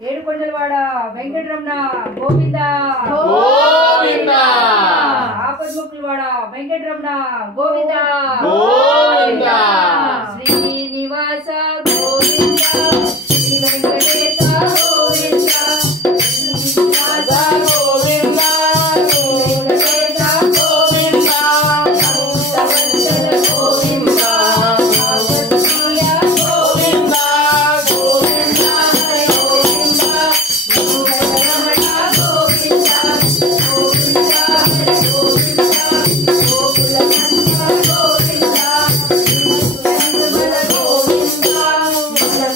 Edukondalavada Venkataramana Govinda Govinda ఆపద్ముక్కులవాడ Venkataramana Govinda Govinda Srinivasa Govinda Shri Venkatesha Govinda Srinivasa Govinda Venkatesha Govinda Bhaktavatsala Govinda భగవత్ప్రియ Govinda Govinda Hari Govinda Venkataramana Govinda Govinda Hari Govinda Gokulananda Govinda Srinivasa Govinda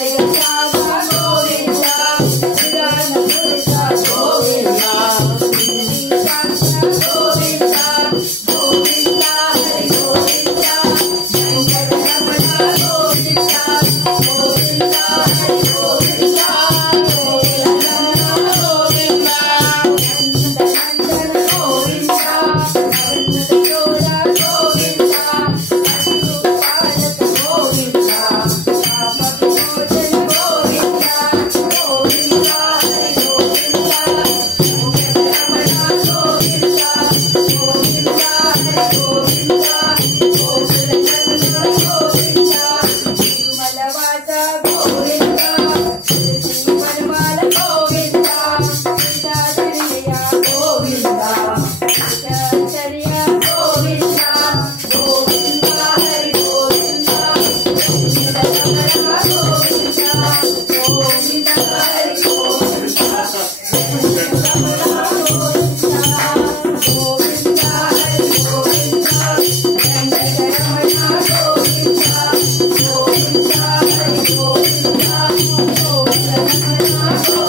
Mangala Govinda విరాజపురిత Govinda Govinda Govinda Hari Govinda Venkataramana Govinda Govinda Hari Govinda Gokulananda Govinda నందనందన Govinda నందకిశోర Govinda హరిగోపాలక Govinda పాపవిమోచన Govinda Govinda Hari Govinda Venkataramana Govinda Govinda Hari Govinda Gokulananda Govinda తిరుమలవాస Govinda శ్రీవనమాల Govinda సీతాచర్య Govinda సీతాచర్య Govinda Govinda Hari Govinda Venkataramana Govinda Govinda Hari Govinda Venkataramana Govinda Govinda Hari Govinda Venkataramana Govinda Govinda Hari Govinda Gokulananda